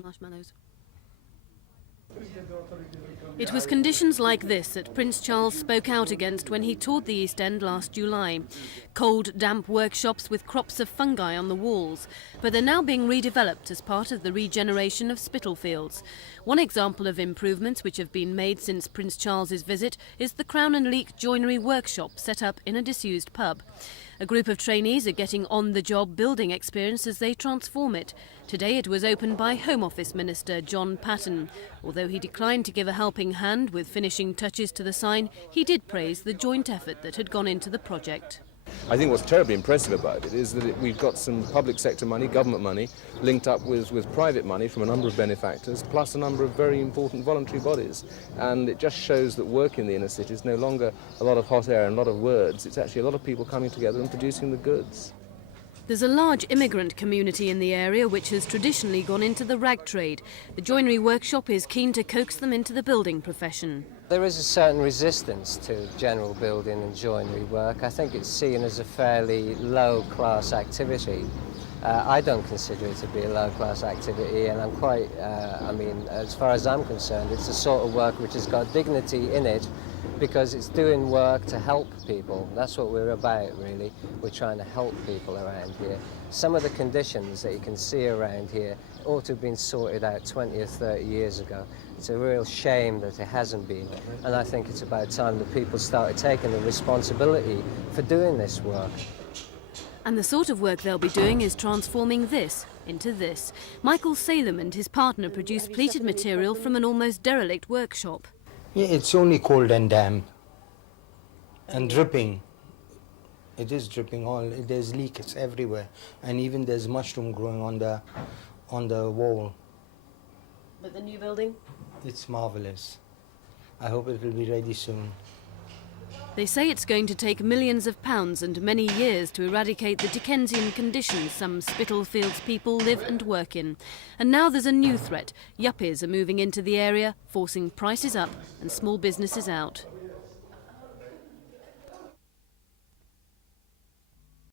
Marshmallows. It was conditions like this that Prince Charles spoke out against when he toured the East End last July. Cold, damp workshops with crops of fungi on the walls, but they're now being redeveloped as part of the regeneration of SPITAFIELDS. One example of improvements which have been made since Prince Charles's visit is the Crown and Leek joinery workshop set up in a disused pub. A group of trainees are getting on-the-job building experience as they transform it. Today it was opened by Home Office Minister John Patton. Although he declined to give a helping hand with finishing touches to the sign, he did praise the joint effort that had gone into the project. I think what's terribly impressive about it is that we've got some public sector money, government money, linked up with private money from a number of benefactors, plus a number of very important voluntary bodies. And it just shows that work in the inner city is no longer a lot of hot air and a lot of words. It's actually a lot of people coming together and producing the goods. There's a large immigrant community in the area which has traditionally gone into the rag trade. The joinery workshop is keen to coax them into the building profession. There is a certain resistance to general building and joinery work. I think it's seen as a fairly low-class activity. I don't consider it to be a low-class activity, and I'm quite, as far as I'm concerned, it's the sort of work which has got dignity in it because it's doing work to help people. That's what we're about, really. We're trying to help people around here. Some of the conditions that you can see around here ought to have been sorted out 20 or 30 years ago. It's a real shame that it hasn't been, and I think it's about time that people started taking the responsibility for doing this work. And the sort of work they'll be doing is transforming this into this. Michael Salem and his partner produced pleated material from an almost derelict workshop. Yeah, it's only cold and damp and dripping. It is dripping there's leaks everywhere, and even there's mushroom growing on the wall. But the new building? It's marvelous. I hope it will be ready soon. They say it's going to take millions of pounds and many years to eradicate the Dickensian conditions some Spitalfields people live and work in. And now there's a new threat. Yuppies are moving into the area, forcing prices up and small businesses out.